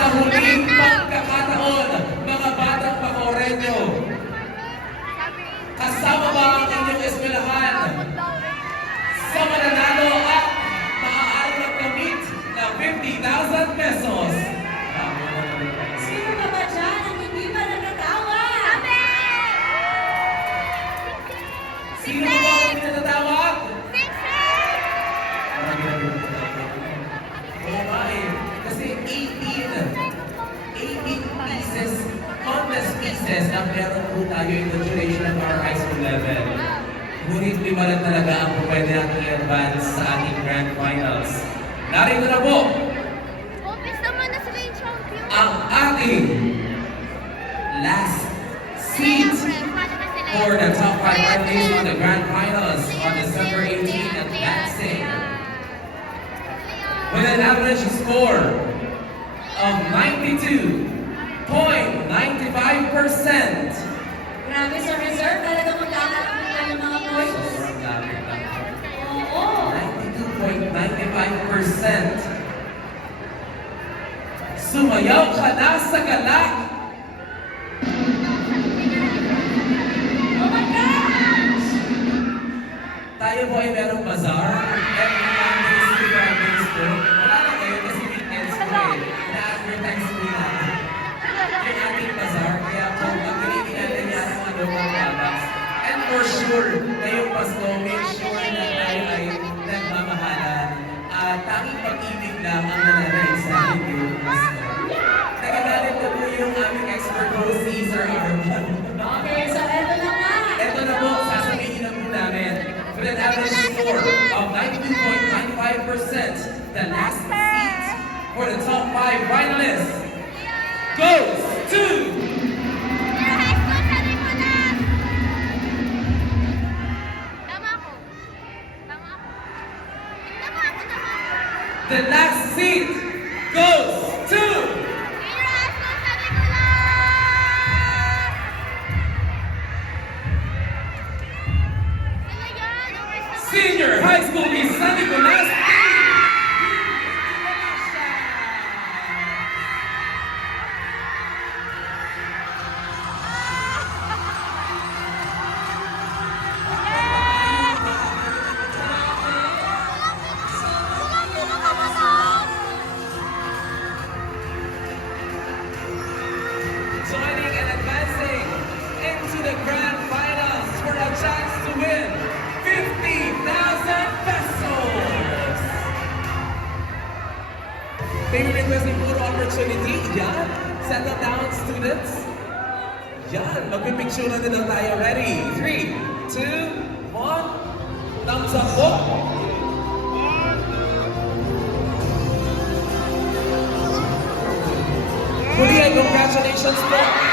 sa huling pagkakataon, mga batang Bacoreño. Kasama ba ang inyong eskwelahan sa mananalo at maaari magkamit ng 50,000 pesos? Sino ka ba dyan ang hindi pa nagkatawa? Sino ba ang hindi natatawag? Oo nga eh. Kasi 18 pieces, countless pieces ang meron po tayo in the duration of our high school level. Ngunit lima lang talaga ang pwede natin i-advance sa ating grand finals. Narito na po ang ating last seat for the top 5 finalists on the grand finals on December 18 advancing with an average score of 92.95%. Grabe sa reserve, talaga magkakaroon ng mga points. Sobrang lapit lang. Oo. 92.95%. Sumayaw ka na sa galak! Oh my gosh! Tayo po ay merong bazaar. Every Mondays to Fridays po. Wala na kayo kasi weekends po eh. Na-advertise po natin. Yung ating bazaar. Kaya po, pag-gamitin natin yan ang mga local products. And for sure, ngayong Pasko, make sure na tayo ay nagmamahalan. At tanging pag-ibig lang ang nananaig sa ating ngayong Pasko. Nagagalit na po yung aming expert host, Caesar Arman. Okay, so eto na nga. Ito na po, sasabihin na po namin. With an average score of 92.95%, the last seat for the top 5 finalists goes to the last seat goes to Senior High School di San Nicolas. Joining and advancing into the grand finals for a chance to win 50,000 pesos! Baby requesting photo opportunity. Yan. Settle down, students. Yan. Magpipicture na din daw tayo. Ready? 3, 2, 1. Thumbs up po. Muli ay congratulations po.